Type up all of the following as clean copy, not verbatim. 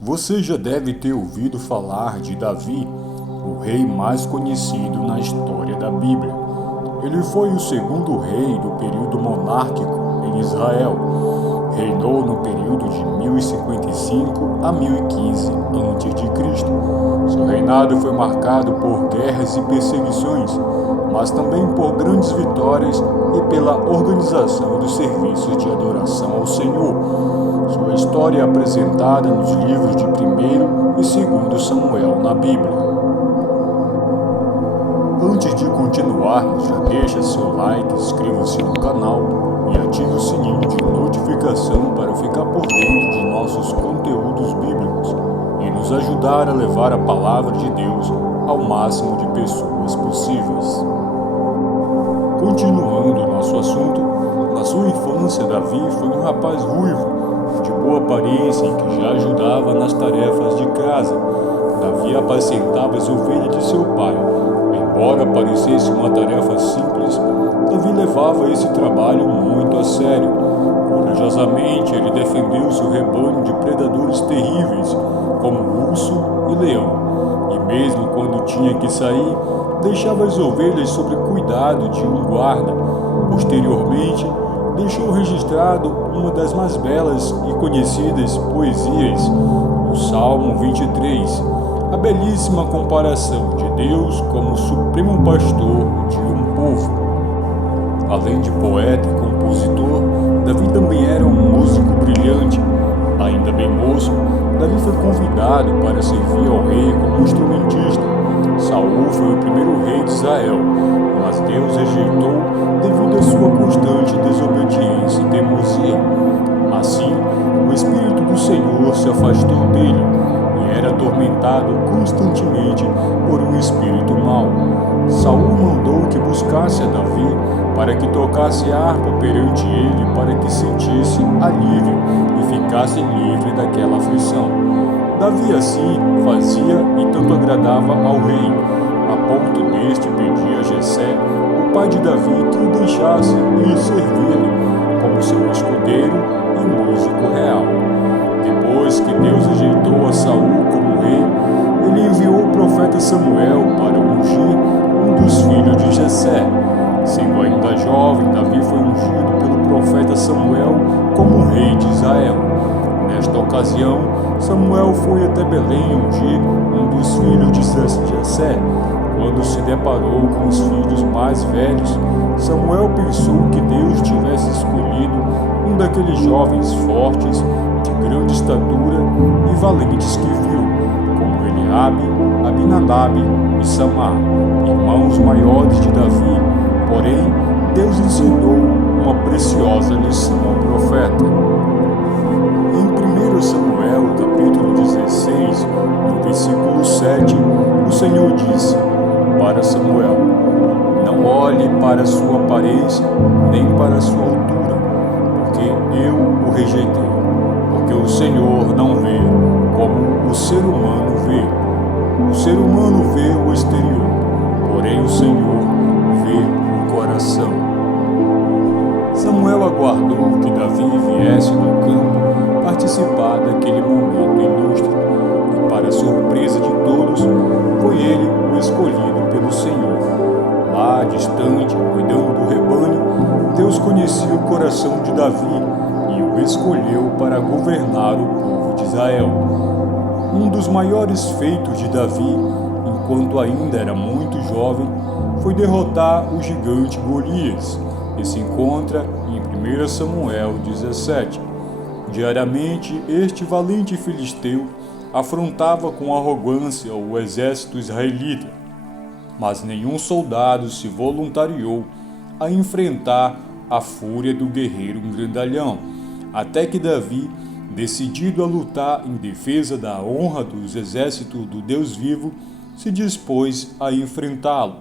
Você já deve ter ouvido falar de Davi, o rei mais conhecido na história da Bíblia. Ele foi o segundo rei do período monárquico em Israel. Reinou no período de 1055 a 1015 a.C. Seu reinado foi marcado por guerras e perseguições, mas também por grandes vitórias e pela organização dos serviços de adoração ao Senhor. Sua história é apresentada nos livros de 1º e 2º Samuel na Bíblia. Antes de continuarmos, já deixa seu like, inscreva-se no canal e ative o sininho de notificação para ficar por dentro de nossos conteúdos bíblicos e nos ajudar a levar a palavra de Deus ao máximo de pessoas possíveis. Continuando nosso assunto, na sua infância Davi foi um rapaz ruivo, de boa aparência e que já ajudava nas tarefas de casa. Davi apacentava as ovelhas de seu pai. Embora parecesse uma tarefa simples, Davi levava esse trabalho muito a sério. Corajosamente, ele defendeu seu rebanho de predadores terríveis, como urso e leão. E mesmo quando tinha que sair, deixava as ovelhas sob cuidado de um guarda. Posteriormente, deixou registrado uma das mais belas e conhecidas poesias, o Salmo 23, a belíssima comparação de Deus como supremo pastor de um povo. Além de poeta e compositor, Davi também era um músico brilhante. Ainda bem moço, Davi foi convidado para servir ao rei como instrumentista. Saul foi o primeiro rei de Israel, mas Deus rejeitou devido à sua constante desobediência e teimosia. Assim, o Espírito do Senhor se afastou dele e era atormentado constantemente por um espírito mau. Saul mandou que buscasse a Davi para que tocasse harpa perante ele para que sentisse alívio e ficasse livre daquela aflição. Davi assim fazia e tanto agradava ao rei, a ponto deste pedir a Jessé, o pai de Davi, que o deixasse ir servi-lo como seu escudeiro e músico real. Depois que Deus rejeitou a Saul como rei, ele enviou o profeta Samuel para ungir um dos filhos de Jessé. Sendo ainda jovem, Davi foi ungido pelo profeta Samuel como rei de Israel. Nesta ocasião, Samuel foi até Belém ungir um dos filhos de Jessé. Quando se deparou com os filhos mais velhos, Samuel pensou que Deus tivesse escolhido um daqueles jovens fortes, de grande estatura e valentes que viu, como Eliabe, Abinadab e Samar, irmãos maiores de Davi. Porém, Deus ensinou uma preciosa lição ao profeta. Em 1 Samuel, capítulo 16, no versículo 7, o Senhor disse para Samuel: não olhe para sua aparência, nem para sua altura, porque eu o rejeitei. Porque o Senhor não vê como o ser humano vê. O ser humano vê o exterior, porém o Senhor vê o coração. Samuel aguardou que Davi viesse do campo participar daquele momento ilustre, e para surpresa de todos, foi ele o escolhido pelo Senhor. Lá distante, cuidando do rebanho, Deus conhecia o coração de Davi e o escolheu para governar o povo de Israel. Um dos maiores feitos de Davi, enquanto ainda era muito jovem, foi derrotar o gigante Golias, que se encontra em 1 Samuel 17. Diariamente, este valente filisteu afrontava com arrogância o exército israelita, mas nenhum soldado se voluntariou a enfrentar a fúria do guerreiro grandalhão, até que Davi, decidido a lutar em defesa da honra dos exércitos do Deus vivo, se dispôs a enfrentá-lo.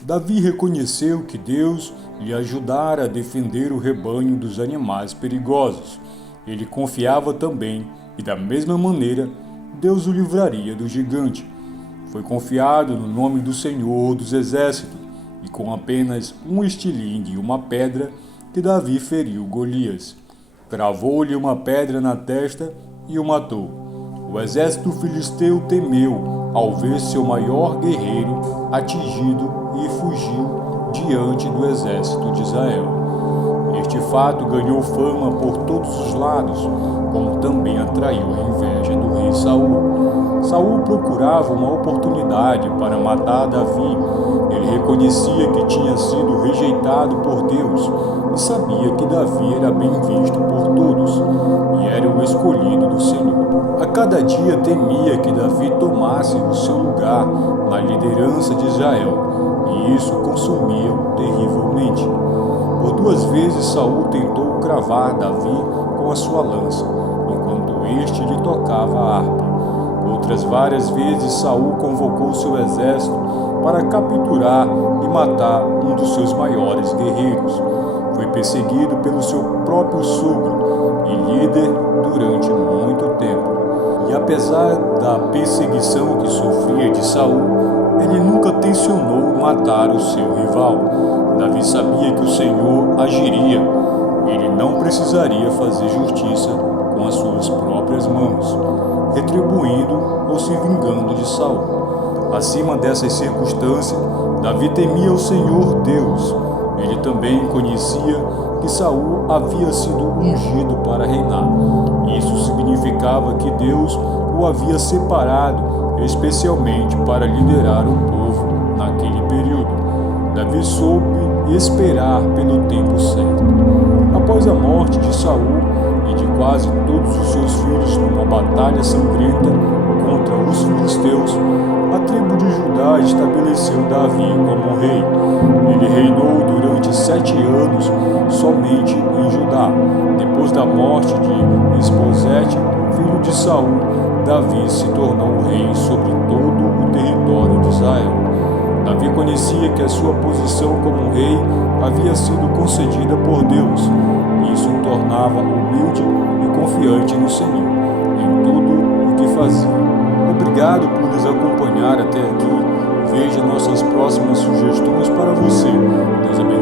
Davi reconheceu que Deus lhe ajudara a defender o rebanho dos animais perigosos. Ele confiava também que, da mesma maneira, Deus o livraria do gigante. Foi confiado no nome do Senhor dos Exércitos, e com apenas um estilingue e uma pedra, que Davi feriu Golias. Cravou-lhe uma pedra na testa e o matou. O exército filisteu temeu ao ver seu maior guerreiro atingido e fugiu diante do exército de Israel. Este fato ganhou fama por todos os lados, como também atraiu a inveja do rei Saul. Saul procurava uma oportunidade para matar Davi. Ele reconhecia que tinha sido rejeitado por Deus e sabia que Davi era bem visto por todos e era o escolhido do Senhor. A cada dia temia que Davi tomasse o seu lugar na liderança de Israel, e isso consumia-o terrivelmente. Por 2 vezes Saul tentou cravar Davi com a sua lança, enquanto este lhe tocava a harpa. Outras várias vezes Saul convocou seu exército para capturar e matar um dos seus maiores guerreiros. Foi perseguido pelo seu próprio sogro e líder durante muito tempo. E apesar da perseguição que sofria de Saul, ele nunca tencionou matar o seu rival. Davi sabia que o Senhor agiria. Ele não precisaria fazer justiça com as suas próprias mãos, retribuindo ou se vingando de Saul. Acima dessas circunstâncias, Davi temia o Senhor Deus. Ele também conhecia que Saul havia sido ungido para reinar. Isso significava que Deus o havia separado especialmente para liderar o povo naquele período. Davi soube esperar pelo tempo certo. Após a morte de Saul e de quase todos os seus filhos numa batalha sangrenta contra os filisteus, a tribo de Judá estabeleceu Davi como rei. Ele reinou durante 7 anos somente em Judá. Depois da morte de Isbosete, filho de Saul, Davi se tornou rei sobre todo o território de Israel. Davi conhecia que a sua posição como rei havia sido concedida por Deus. Isso o tornava humilde e confiante no Senhor, em tudo o que fazia. Obrigado por nos acompanhar até aqui. Veja nossas próximas sugestões para você. Deus abençoe.